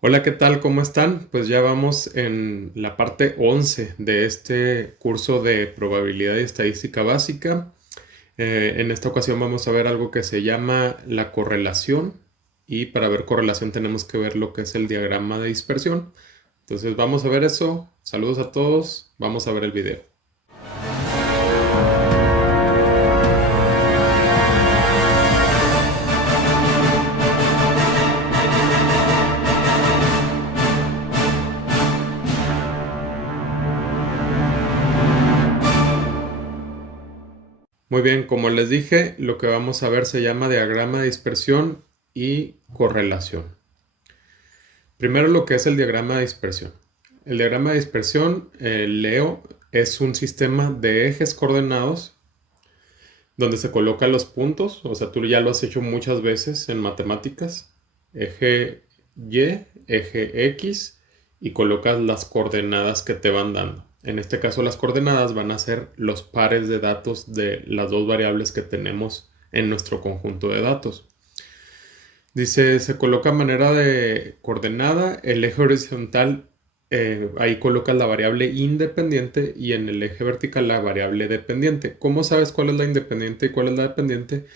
Hola, ¿qué tal? ¿Cómo están? Pues ya vamos en la parte 11 de este curso de probabilidad y estadística básica. En esta ocasión vamos a ver algo que se llama la correlación y para ver correlación tenemos que ver lo que es el diagrama de dispersión. Entonces vamos a ver eso. Saludos a todos. Vamos a ver el video. Muy bien, como les dije, lo que vamos a ver se llama diagrama de dispersión y correlación. Primero lo que es el diagrama de dispersión. El diagrama de dispersión, leo, es un sistema de ejes coordenados donde se colocan los puntos. O sea, tú ya lo has hecho muchas veces en matemáticas. Eje Y, eje X y colocas las coordenadas que te van dando. En este caso las coordenadas van a ser los pares de datos de las dos variables que tenemos en nuestro conjunto de datos. Dice, se coloca a manera de coordenada, el eje horizontal, ahí colocas la variable independiente y en el eje vertical la variable dependiente. ¿Cómo sabes cuál es la independiente y cuál es la dependiente?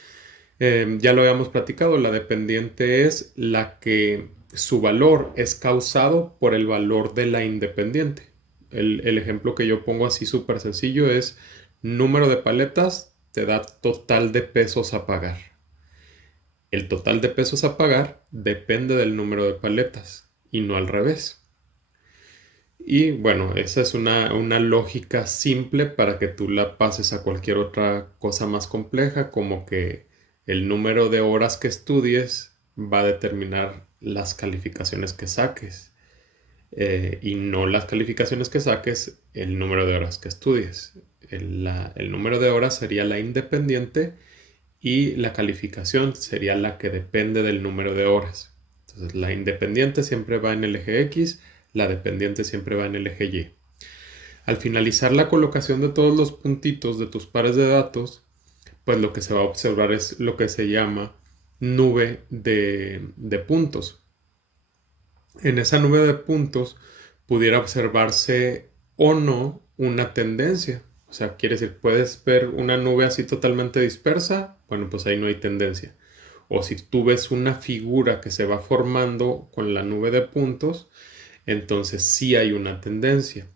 Ya lo habíamos platicado, la dependiente es la que su valor es causado por el valor de la independiente. El ejemplo que yo pongo así súper sencillo es número de paletas te da total de pesos a pagar. El total de pesos a pagar depende del número de paletas y no al revés. Y bueno, esa es una lógica simple para que tú la pases a cualquier otra cosa más compleja, como que el número de horas que estudies va a determinar las calificaciones que saques, y no las calificaciones que saques, el número de horas que estudies. El número de horas sería la independiente y la calificación sería la que depende del número de horas. Entonces, la independiente siempre va en el eje X, la dependiente siempre va en el eje Y. Al finalizar la colocación de todos los puntitos de tus pares de datos, pues lo que se va a observar es lo que se llama nube de puntos. En esa nube de puntos pudiera observarse o no una tendencia. O sea, quiere decir, puedes ver una nube así totalmente dispersa, bueno, pues ahí no hay tendencia. O si tú ves una figura que se va formando con la nube de puntos, entonces sí hay una tendencia.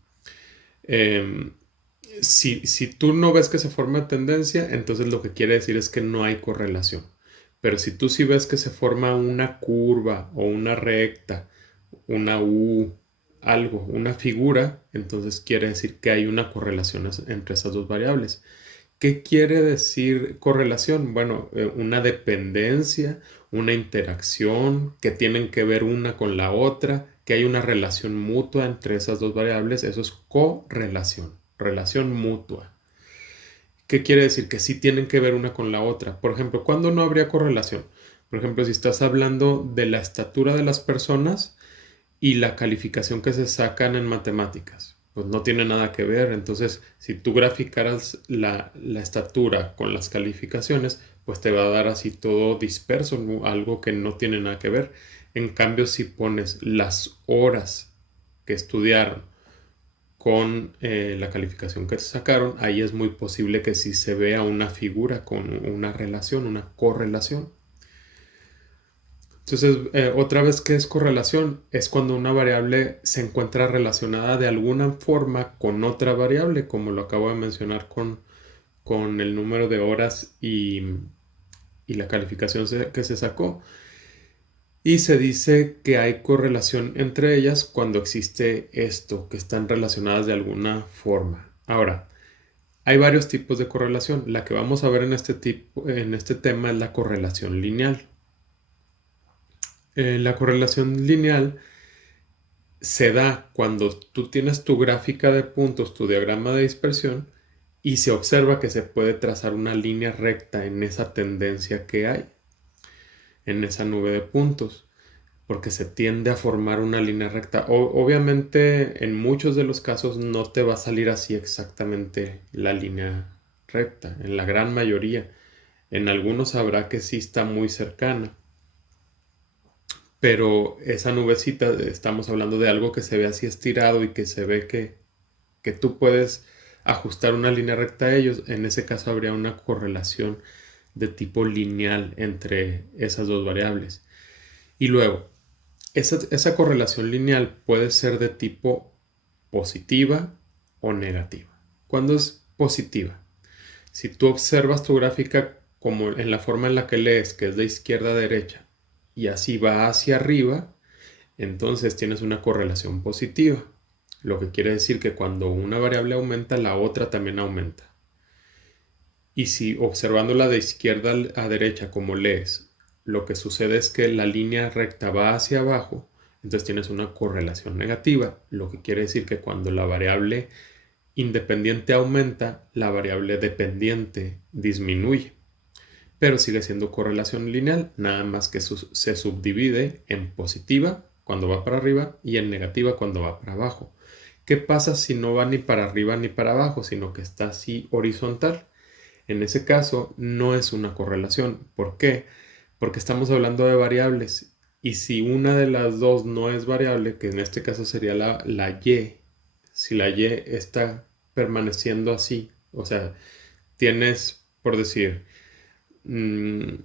Em, si tú no ves que se forma tendencia, entonces lo que quiere decir es que no hay correlación. Pero si tú sí ves que se forma una curva o una recta, una U, algo, una figura, entonces quiere decir que hay una correlación entre esas dos variables. ¿Qué quiere decir correlación? Bueno, una dependencia, una interacción, que tienen que ver una con la otra, que hay una relación mutua entre esas dos variables, eso es correlación, relación mutua. ¿Qué quiere decir? Que sí tienen que ver una con la otra. Por ejemplo, ¿cuándo no habría correlación? Por ejemplo, si estás hablando de la estatura de las personas, y la calificación que se sacan en matemáticas. Pues no tiene nada que ver. Entonces, si tú graficaras la estatura con las calificaciones, pues te va a dar así todo disperso, ¿no? Algo que no tiene nada que ver. En cambio, si pones las horas que estudiaron con la calificación que sacaron, ahí es muy posible que sí se vea una figura con una relación, una correlación. Entonces, otra vez, ¿qué es correlación? Es cuando una variable se encuentra relacionada de alguna forma con otra variable, como lo acabo de mencionar con el número de horas y la calificación que se sacó. Y se dice que hay correlación entre ellas cuando existe esto, que están relacionadas de alguna forma. Ahora, hay varios tipos de correlación. La que vamos a ver en este tema es la correlación lineal. La correlación lineal se da cuando tú tienes tu gráfica de puntos, tu diagrama de dispersión, y se observa que se puede trazar una línea recta en esa tendencia que hay, en esa nube de puntos, porque se tiende a formar una línea recta. Obviamente, en muchos de los casos no te va a salir así exactamente la línea recta, en la gran mayoría. En algunos habrá que sí está muy cercana. pero esa nubecita, estamos hablando de algo que se ve así estirado y que se ve que tú puedes ajustar una línea recta a ellos. En ese caso habría una correlación de tipo lineal entre esas dos variables. Y luego, esa correlación lineal puede ser de tipo positiva o negativa. ¿Cuándo es positiva? Si tú observas tu gráfica como en la forma en la que lees, que es de izquierda a derecha, y así va hacia arriba, entonces tienes una correlación positiva. Lo que quiere decir que cuando una variable aumenta, la otra también aumenta. Y si observándola de izquierda a derecha como lees, lo que sucede es que la línea recta va hacia abajo, entonces tienes una correlación negativa, lo que quiere decir que cuando la variable independiente aumenta, la variable dependiente disminuye. Pero sigue siendo correlación lineal, nada más que se subdivide en positiva cuando va para arriba y en negativa cuando va para abajo. ¿Qué pasa si no va ni para arriba ni para abajo, sino que está así horizontal? En ese caso no es una correlación. ¿Por qué? Porque estamos hablando de variables y si una de las dos no es variable, que en este caso sería la y, si la y está permaneciendo así, o sea, tienes, por decir, el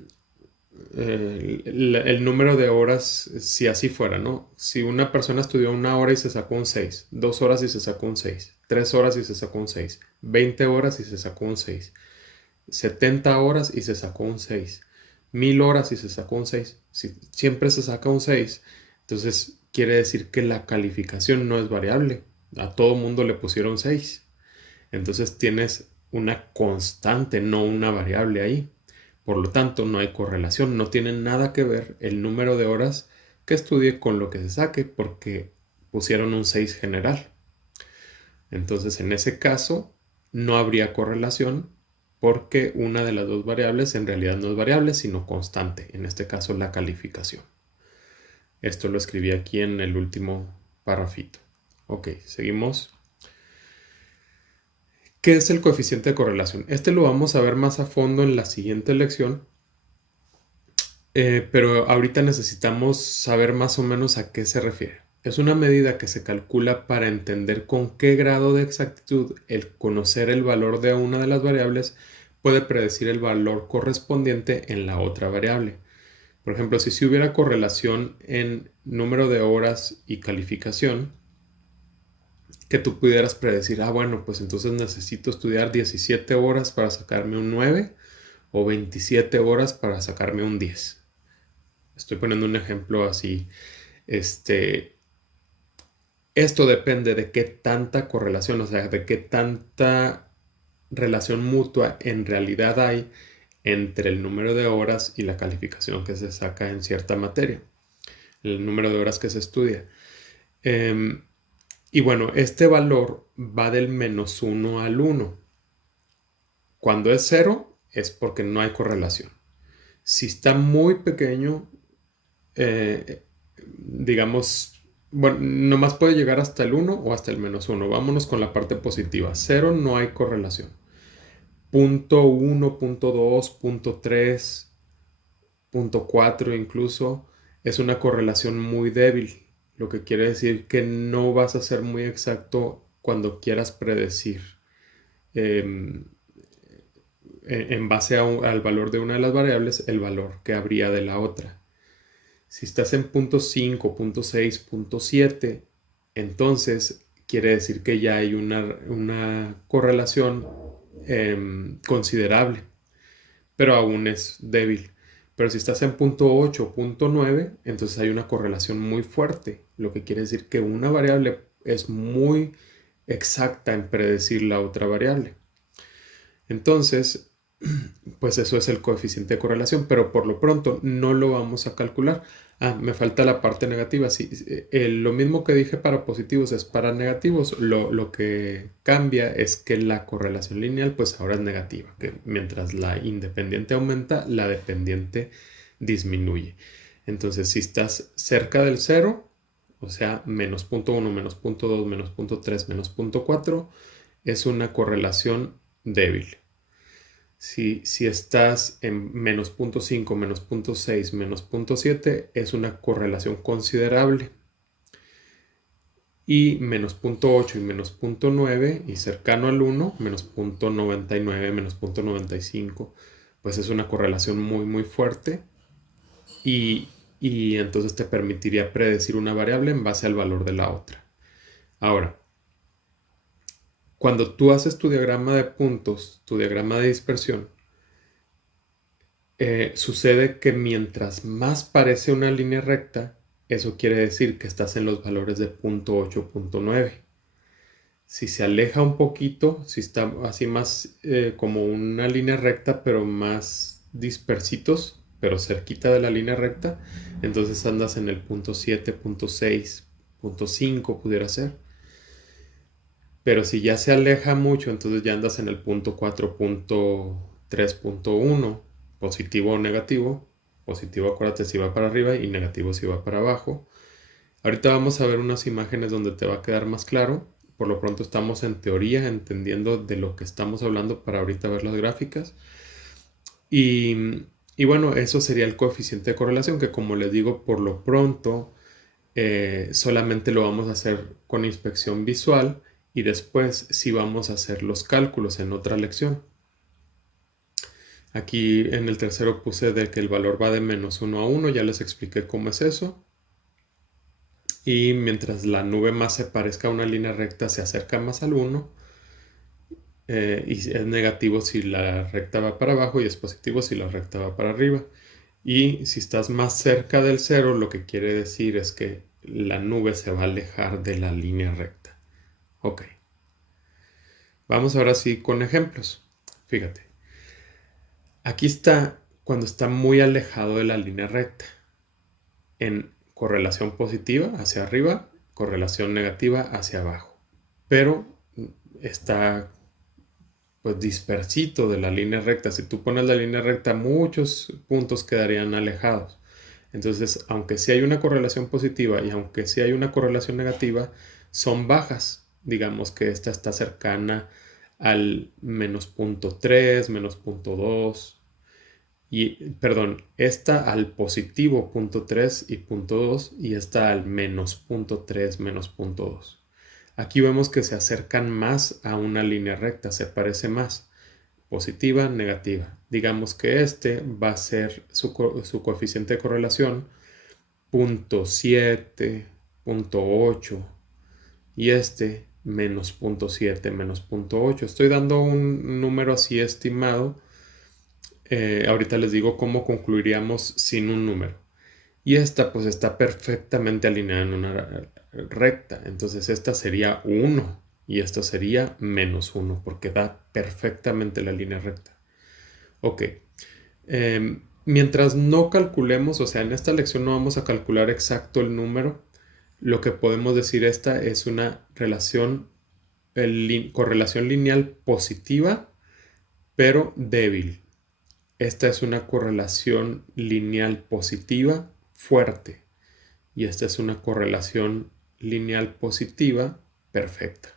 número de horas, si así fuera, ¿no? Si una persona estudió 1 hora y se sacó un 6, 2 horas y se sacó un 6, 3 horas y se sacó un 6, 20 horas y se sacó un 6, 70 horas y se sacó un 6, 1000 horas y se sacó un 6, si siempre se saca un 6, entonces quiere decir que la calificación no es variable. A todo mundo le pusieron 6. Entonces tienes una constante, no una variable ahí. Por lo tanto, no hay correlación, no tiene nada que ver el número de horas que estudie con lo que se saque, porque pusieron un 6 general. Entonces, en ese caso, no habría correlación porque una de las dos variables en realidad no es variable, sino constante, en este caso la calificación. Esto lo escribí aquí en el último parrafito. Ok, seguimos. ¿Qué es el coeficiente de correlación? Este lo vamos a ver más a fondo en la siguiente lección, pero ahorita necesitamos saber más o menos a qué se refiere. Es una medida que se calcula para entender con qué grado de exactitud el conocer el valor de una de las variables puede predecir el valor correspondiente en la otra variable. Por ejemplo, si hubiera correlación en número de horas y calificación, que tú pudieras predecir, bueno, pues entonces necesito estudiar 17 horas para sacarme un 9 o 27 horas para sacarme un 10. Estoy poniendo un ejemplo así. Esto depende de qué tanta correlación, o sea, de qué tanta relación mutua en realidad hay entre el número de horas y la calificación que se saca en cierta materia, el número de horas que se estudia. Y bueno, este valor va del -1 al 1. Cuando es 0 es porque no hay correlación. Si está muy pequeño, digamos, bueno, nomás puede llegar hasta el 1 o hasta el -1. Vámonos con la parte positiva. 0 no hay correlación. Punto 1, punto 2, punto 3, punto 4 incluso es una correlación muy débil. Lo que quiere decir que no vas a ser muy exacto cuando quieras predecir en base al valor de una de las variables, el valor que habría de la otra. Si estás en punto 5, punto 6, punto 7, entonces quiere decir que ya hay una correlación considerable, pero aún es débil. Pero si estás en punto 8, punto 9, entonces hay una correlación muy fuerte, lo que quiere decir que una variable es muy exacta en predecir la otra variable. Entonces, pues eso es el coeficiente de correlación, pero por lo pronto no lo vamos a calcular. Me falta la parte negativa. Sí, lo mismo que dije para positivos es para negativos. Lo que cambia es que la correlación lineal pues ahora es negativa, que mientras la independiente aumenta, la dependiente disminuye. Entonces, si estás cerca del 0, o sea, -0.1, -0.2, -0.3, -0.4, es una correlación débil. Si estás en menos 0.5, menos 0.6, menos 0.7, es una correlación considerable. Y menos 0.8 y menos 0.9 y cercano al 1, menos 0.99, menos 0.95, pues es una correlación muy muy fuerte y, y entonces te permitiría predecir una variable en base al valor de la otra. Ahora, cuando tú haces tu diagrama de puntos, tu diagrama de dispersión, sucede que mientras más parece una línea recta, eso quiere decir que estás en los valores de 0.8, 0.9. Si se aleja un poquito, si está así más como una línea recta, pero más dispersitos, pero cerquita de la línea recta, entonces andas en el punto 7, punto 6, punto 5 pudiera ser. Pero si ya se aleja mucho, entonces ya andas en el punto 4, punto 3, punto 1, positivo o negativo. Positivo, acuérdate, si va para arriba y negativo si va para abajo. Ahorita vamos a ver unas imágenes donde te va a quedar más claro. Por lo pronto estamos en teoría entendiendo de lo que estamos hablando para ahorita ver las gráficas. Y bueno, eso sería el coeficiente de correlación que, como les digo, por lo pronto solamente lo vamos a hacer con inspección visual y después sí vamos a hacer los cálculos en otra lección. Aquí en el tercero puse de que el valor va de menos 1 a 1, ya les expliqué cómo es eso. Y mientras la nube más se parezca a una línea recta, se acerca más al 1. Y es negativo si la recta va para abajo y es positivo si la recta va para arriba. Y si estás más cerca del 0, lo que quiere decir es que la nube se va a alejar de la línea recta. Ok. Vamos ahora sí con ejemplos. Fíjate. Aquí está cuando está muy alejado de la línea recta. En correlación positiva hacia arriba, correlación negativa hacia abajo. Pero está pues dispersito de la línea recta. Si tú pones la línea recta, muchos puntos quedarían alejados. Entonces, aunque sí hay una correlación positiva y aunque sí hay una correlación negativa, son bajas. Digamos que esta está cercana al menos 0.3, menos 0.2. Y, perdón, esta al positivo 0.3 y 0.2 y esta al menos 0.3, menos 0.2. Aquí vemos que se acercan más a una línea recta, se parece más. Positiva, negativa. Digamos que este va a ser su coeficiente de correlación 0.7, 0.8 y este menos 0.7, menos 0.8. Estoy dando un número así estimado. Ahorita les digo cómo concluiríamos sin un número. Y esta pues está perfectamente alineada en una recta. Entonces esta sería 1 y esta sería menos 1 porque da perfectamente la línea recta. Ok. Mientras no calculemos, o sea, en esta lección no vamos a calcular exacto el número, lo que podemos decir esta es una correlación lineal positiva, pero débil. Esta es una correlación lineal positiva fuerte y esta es una correlación lineal positiva perfecta.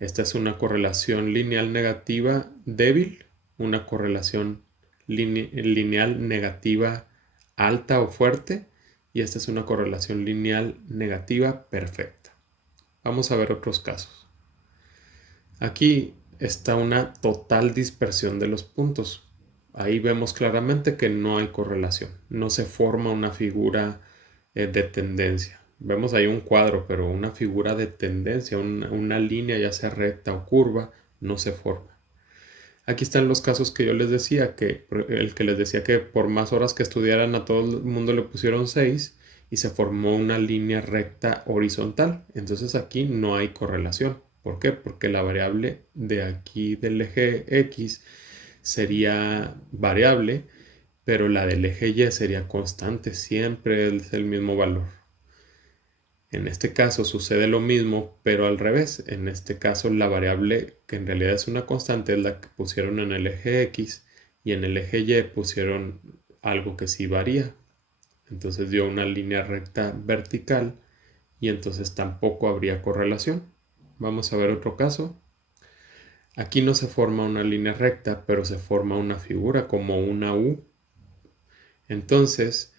Esta es una correlación lineal negativa débil, una correlación lineal negativa alta o fuerte y esta es una correlación lineal negativa perfecta. Vamos a ver otros casos. Aquí está una total dispersión de los puntos. Ahí vemos claramente que no hay correlación, no se forma una figura de tendencia. Vemos ahí un cuadro, pero una figura de tendencia, una línea ya sea recta o curva, no se forma. Aquí están los casos que yo les decía, el que les decía que por más horas que estudiaran a todo el mundo le pusieron 6 y se formó una línea recta horizontal. Entonces aquí no hay correlación. ¿Por qué? Porque la variable de aquí del eje X sería variable, pero la del eje Y sería constante, siempre es el mismo valor. En este caso sucede lo mismo, pero al revés. En este caso la variable que en realidad es una constante es la que pusieron en el eje X y en el eje Y pusieron algo que sí varía. Entonces dio una línea recta vertical y entonces tampoco habría correlación. Vamos a ver otro caso. Aquí no se forma una línea recta, pero se forma una figura como una U. Entonces,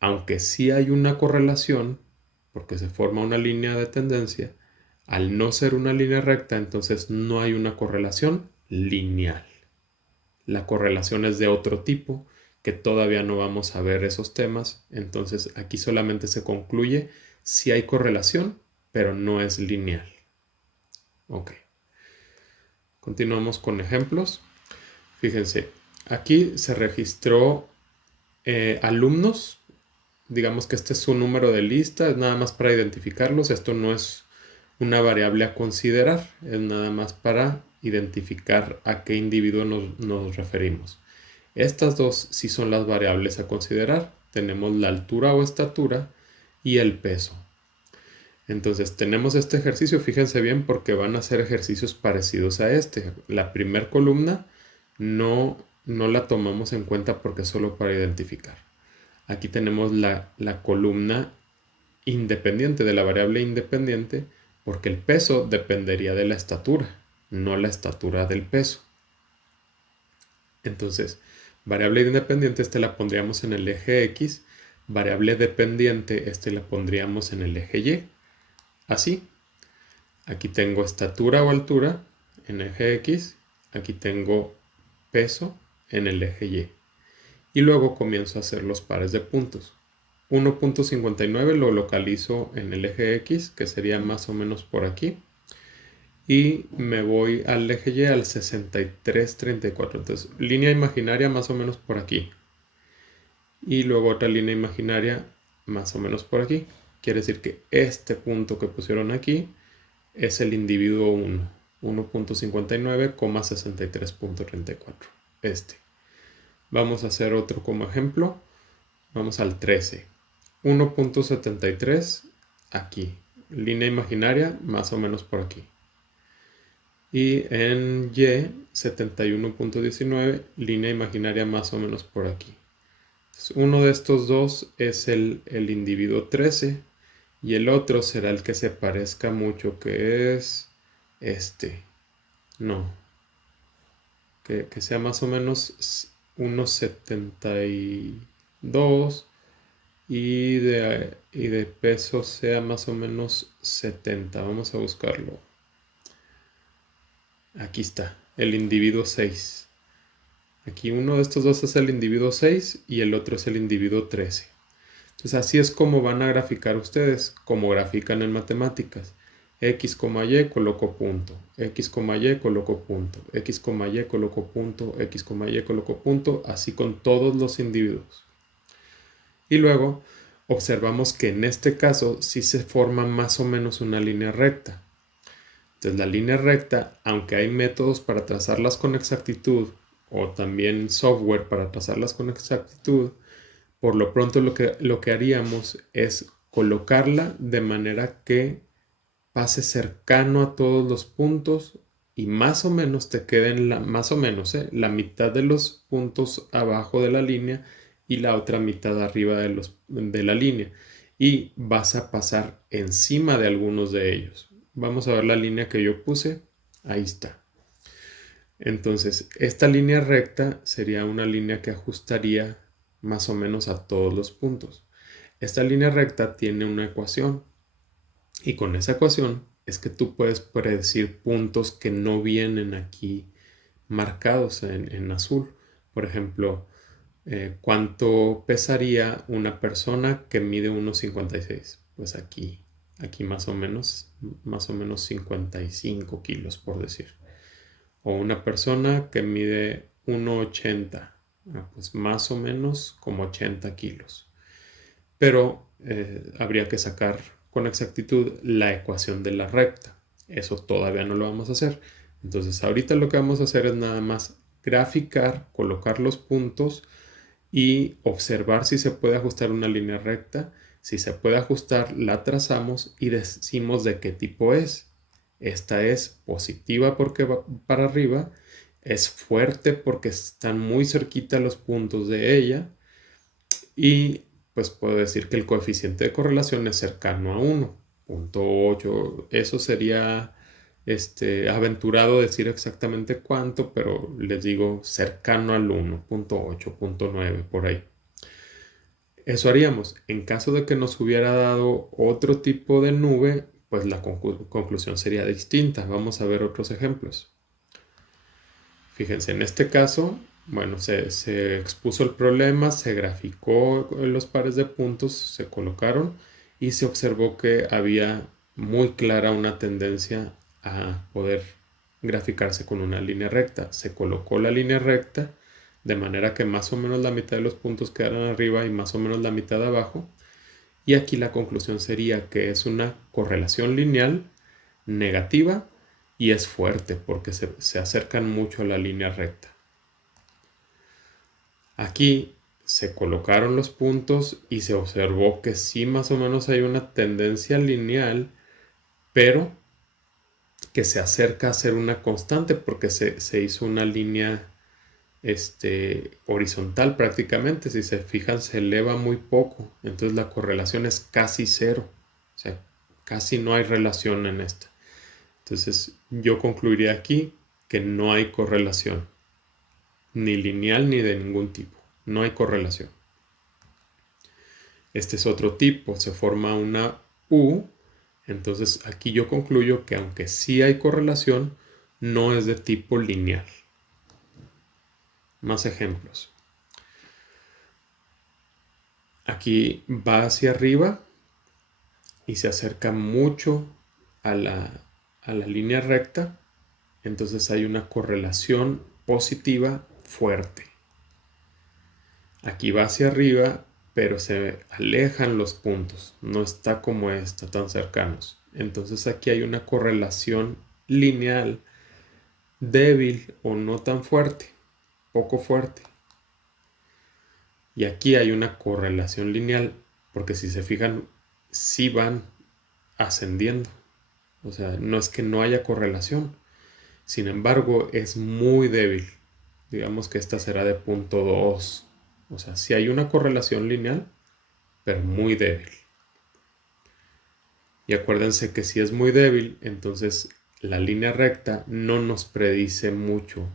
aunque sí hay una correlación, porque se forma una línea de tendencia, al no ser una línea recta, entonces no hay una correlación lineal. La correlación es de otro tipo, que todavía no vamos a ver esos temas. Entonces aquí solamente se concluye si hay correlación, pero no es lineal. Ok. Continuamos con ejemplos. Fíjense, aquí se registró alumnos. Digamos que este es su número de lista, es nada más para identificarlos. Esto no es una variable a considerar, es nada más para identificar a qué individuo nos referimos. Estas dos sí son las variables a considerar. Tenemos la altura o estatura y el peso. Entonces tenemos este ejercicio, fíjense bien porque van a ser ejercicios parecidos a este. La primera columna no la tomamos en cuenta porque es solo para identificar. Aquí tenemos la columna independiente de la variable independiente porque el peso dependería de la estatura, no la estatura del peso. Entonces, variable independiente, la pondríamos en el eje X. Variable dependiente, la pondríamos en el eje Y. Así. Aquí tengo estatura o altura en eje X. Aquí tengo peso en el eje Y. Y luego comienzo a hacer los pares de puntos. 1.59 lo localizo en el eje X, que sería más o menos por aquí. Y me voy al eje Y al 63.34. Entonces, línea imaginaria más o menos por aquí. Y luego otra línea imaginaria más o menos por aquí. Quiere decir que este punto que pusieron aquí es el individuo 1. 1.59,63.34. Vamos a hacer otro como ejemplo. Vamos al 13. 1.73 aquí. Línea imaginaria más o menos por aquí. Y en Y, 71.19, línea imaginaria más o menos por aquí. Entonces, uno de estos dos es el individuo 13 y el otro será el que se parezca mucho, que es este. No. Que sea más o menos unos 72 y de peso sea más o menos 70. Vamos a buscarlo. Aquí está, el individuo 6. Aquí uno de estos dos es el individuo 6 y el otro es el individuo 13. Entonces así es como van a graficar ustedes, como grafican en matemáticas. X, Y, coloco punto. X, Y, coloco punto. X, Y, coloco punto. X, Y, coloco punto. Así con todos los individuos. Y luego observamos que en este caso sí se forma más o menos una línea recta. Entonces la línea recta, aunque hay métodos para trazarlas con exactitud o también software para trazarlas con exactitud, por lo pronto lo que haríamos es colocarla de manera que pase cercano a todos los puntos y más o menos te queden la mitad de los puntos abajo de la línea y la otra mitad arriba de la línea. Y vas a pasar encima de algunos de ellos. Vamos a ver la línea que yo puse. Ahí está. Entonces, esta línea recta sería una línea que ajustaría más o menos a todos los puntos. Esta línea recta tiene una ecuación y con esa ecuación es que tú puedes predecir puntos que no vienen aquí marcados en azul. Por ejemplo, ¿cuánto pesaría una persona que mide 1,56? Pues aquí más o menos 55 kilos, por decir. O una persona que mide 1,80, pues más o menos como 80 kilos. Pero habría que sacar con exactitud la ecuación de la recta. Eso todavía no lo vamos a hacer. Entonces ahorita lo que vamos a hacer es nada más graficar, colocar los puntos y observar si se puede ajustar una línea recta. Si se puede ajustar, la trazamos y decimos de qué tipo es. Esta es positiva porque va para arriba, es fuerte porque están muy cerquita los puntos de ella y pues puedo decir que el coeficiente de correlación es cercano a 1.8. Eso sería aventurado decir exactamente cuánto, pero les digo cercano al 1.8, 0.9 por ahí. Eso haríamos. En caso de que nos hubiera dado otro tipo de nube, pues la conclusión sería distinta. Vamos a ver otros ejemplos. Fíjense, en este caso, bueno, se expuso el problema, se graficó los pares de puntos, se colocaron y se observó que había muy clara una tendencia a poder graficarse con una línea recta. Se colocó la línea recta de manera que más o menos la mitad de los puntos quedaran arriba y más o menos la mitad abajo. Y aquí la conclusión sería que es una correlación lineal negativa y es fuerte porque se acercan mucho a la línea recta. Aquí se colocaron los puntos y se observó que sí más o menos hay una tendencia lineal, pero que se acerca a ser una constante porque se hizo una línea horizontal prácticamente. Si se fijan, se eleva muy poco, entonces la correlación es casi cero, o sea, casi no hay relación en esta. Entonces yo concluiría aquí que no hay correlación, ni lineal ni de ningún tipo, no hay correlación. Este es otro tipo, se forma una U, entonces aquí yo concluyo que aunque sí hay correlación, no es de tipo lineal. Más ejemplos. Aquí va hacia arriba y se acerca mucho a la línea recta, entonces hay una correlación positiva fuerte. Aquí va hacia arriba, pero se alejan los puntos, no está como esta, tan cercanos. Entonces aquí hay una correlación lineal débil o no tan fuerte, poco fuerte. Y aquí hay una correlación lineal, porque si se fijan, sí van ascendiendo. O sea, no es que no haya correlación. Sin embargo, es muy débil. Digamos que esta será de 0.2. O sea, sí hay una correlación lineal, pero muy débil. Y acuérdense que si es muy débil, entonces la línea recta no nos predice mucho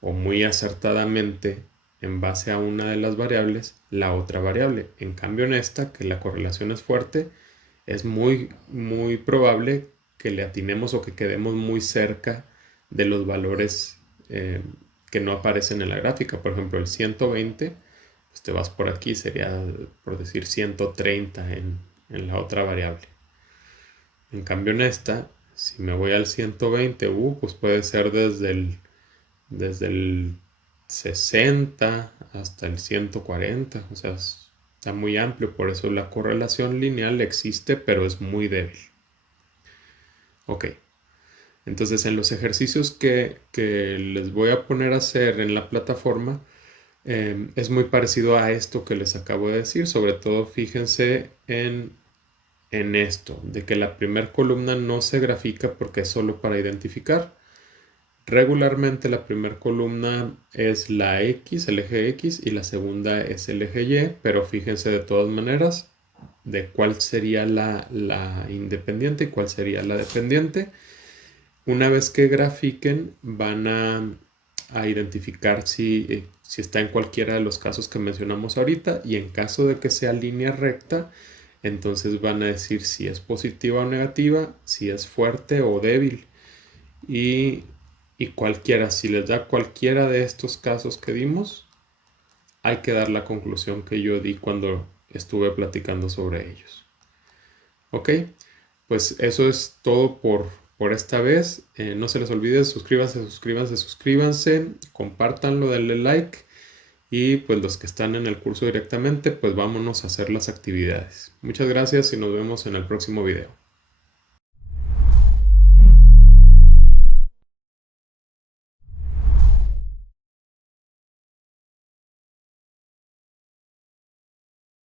o muy acertadamente en base a una de las variables la otra variable. En cambio en esta, que la correlación es fuerte, es muy probable que le atinemos o que quedemos muy cerca de los valores que no aparecen en la gráfica. Por ejemplo, el 120, pues te vas por aquí, sería por decir 130 en la otra variable. En cambio en esta, si me voy al 120, pues puede ser desde el 60 hasta el 140, o sea, está muy amplio, por eso la correlación lineal existe, pero es muy débil. Ok, entonces en los ejercicios que les voy a poner a hacer en la plataforma, es muy parecido a esto que les acabo de decir. Sobre todo fíjense en esto, de que la primera columna no se grafica porque es solo para identificar. Regularmente la primera columna es la X, el eje X, y la segunda es el eje Y, pero fíjense de todas maneras de cuál sería la independiente y cuál sería la dependiente. Una vez que grafiquen, van a identificar si está en cualquiera de los casos que mencionamos ahorita, y en caso de que sea línea recta, entonces van a decir si es positiva o negativa, si es fuerte o débil. Y cualquiera, si les da cualquiera de estos casos que dimos, hay que dar la conclusión que yo di cuando estuve platicando sobre ellos. Ok, pues eso es todo por esta vez. No se les olvide, suscríbanse, compártanlo, denle like. Y pues los que están en el curso directamente, pues vámonos a hacer las actividades. Muchas gracias y nos vemos en el próximo video.